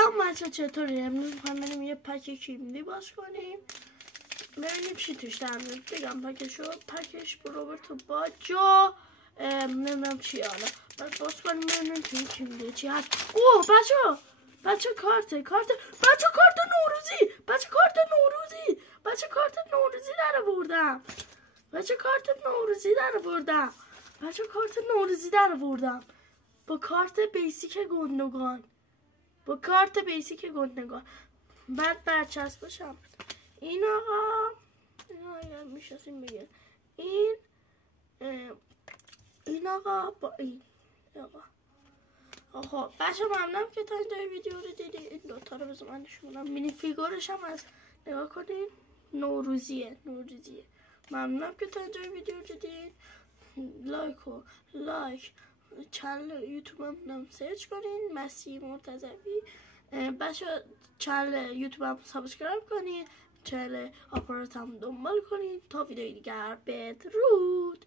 سلام بچه چطوری؟ امروز میخوایم بریم یه پک کیملی باز کنیم ببینیم چی توش در میاد. بگم پکشو پکش روبرتو باجا نمیدونم چی حالا باز کنیم ببینیم توی کیملی چی هست. اوه بچه کارت بچه کارت نوروزی در آوردم با کارت بیسیک گندگان بعد برچسب باشم این آقا اگر میشستیم بگیر این آقا با این آقا بچه ممنونم که تا اینجای ویدیو رو دیدی. این دوتا رو بذار من نشونم. مینی فیگورش هم از نگاه کنین نوروزیه. ممنونم که تا اینجای ویدیو رو دیدین. لایک چنل یوتیوب هم سرچ کنین مسیح مرتضوی. بچه چنل یوتیوب هم سابسکرایب کنین، چنل آپارات هم دنبال کنین تا ویدیو دیگر. بدرود.